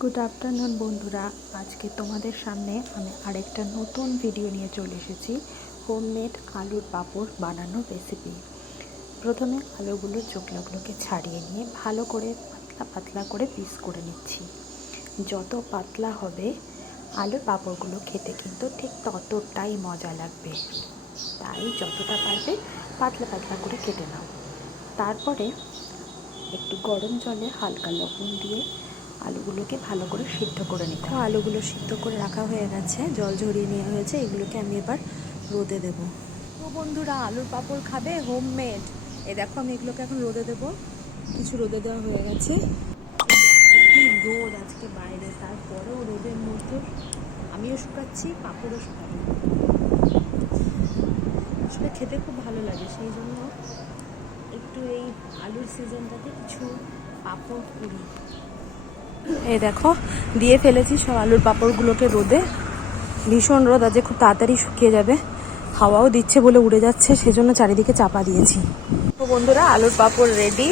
Good afternoon বন্ধুরা, আজকে তোমাদের সামনে আমি আরেকটা নতুন ভিডিও নিয়ে চলে এসেছি। হোমমেড আলুর পাঁপড় বানানোর রেসিপি। প্রথমে আলুগুলোর চোখলাগুলোকে ছাড়িয়ে নিয়ে ভালো করে পাতলা পাতলা করে পিস করে নিচ্ছি। যত পাতলা হবে আলুর পাঁপড়গুলো খেতে কিন্তু ঠিক ততটাই মজা লাগবে, তাই যতটা পারবে পাতলা পাতলা করে কেটে নাও। তারপরে একটু গরম জলে হালকা লবণ দিয়ে আলুগুলোকে ভালো করে সিদ্ধ করে নিতে। আলুগুলো সিদ্ধ করে রাখা হয়ে গেছে, জল ঝরিয়ে নেওয়া হয়েছে। এগুলোকে আমি এবার রোদে দেব। তো বন্ধুরা, আলুর পাঁপড় খাবে হোমমেড। এই দেখো, আমি এগুলোকে এখন রোদে দেব। কিছু রোদে দেওয়া হয়ে গেছে। কি রোদ আজকে বাইরে, তারপরেও রোদের মধ্যে আমিও শুকাচ্ছি, পাঁপড়ও শুকাবো। আসলে খেতে খুব ভালো লাগে, সেই জন্য একটু এই আলুর সিজনটাতে কিছু পাঁপড় করি। এই দেখো, দিয়ে ফেলেছি সব আলুর পাঁপড়গুলোকে রোদে। ভীষণ রোদ, আজকে খুব তাড়াতাড়ি শুকিয়ে যাবে। হাওয়াও দিচ্ছে বলে উড়ে যাচ্ছে, সেজন্য চারিদিকে চাপা দিয়েছি। তো বন্ধুরা, আলুর পাঁপড় রেডি।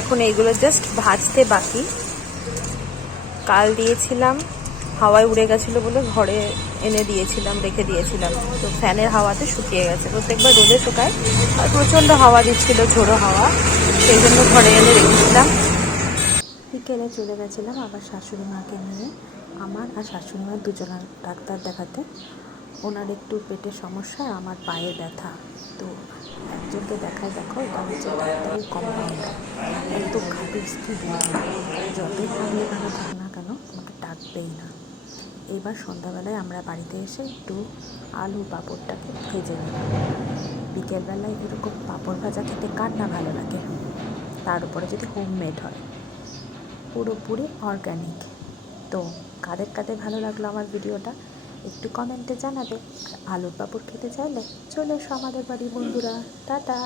এখন এইগুলো জাস্ট ভাজতে বাকি। কাল দিয়েছিলাম, হাওয়ায় উড়ে গেছিলো বলে ঘরে এনে দিয়েছিলাম, রেখে দিয়েছিলাম। তো ফ্যানের হাওয়াতে শুকিয়ে গেছে। প্রত্যেকবার রোদে শুকায়, আর প্রচণ্ড হাওয়া দিচ্ছিল, ঝোড়ো হাওয়া, সেই জন্য ঘরে এনে রেখেছিলাম। বিকেলে চলে গেছিলাম আবার শাশুড়ি মাকে নিয়ে, আমার আর শাশুড়ি মার দুজনের ডাক্তার দেখাতে। ওনার একটু পেটের সমস্যা, আমার পায়ে ব্যথা। তো একজনকে দেখায়, দেখো এটা হচ্ছে ডাক্তারের কম্পাউন্ড। এত খাটুস কি বলবো, যতই ভালো ভালো থাক না কেন আমাকে ডাকবেই না। এবার সন্ধ্যাবেলায় আমরা বাড়িতে এসে একটু আলু পাঁপড়টাকে ভেজে নিলাম। বিকেলবেলায় এরকম পাঁপড় ভাজা খেতে কার না ভালো লাগে, তার উপরে যদি হোমমেড হয়, পুরোপুরি অর্গ্যানিক। তো কাদের কাদের ভালো লাগলো আমার ভিডিওটা একটু কমেন্টে জানাবে। আর আলুর পাঁপড় খেতে চাইলে চলে এসো আমাদের বাড়ি বন্ধুরা। টাটা।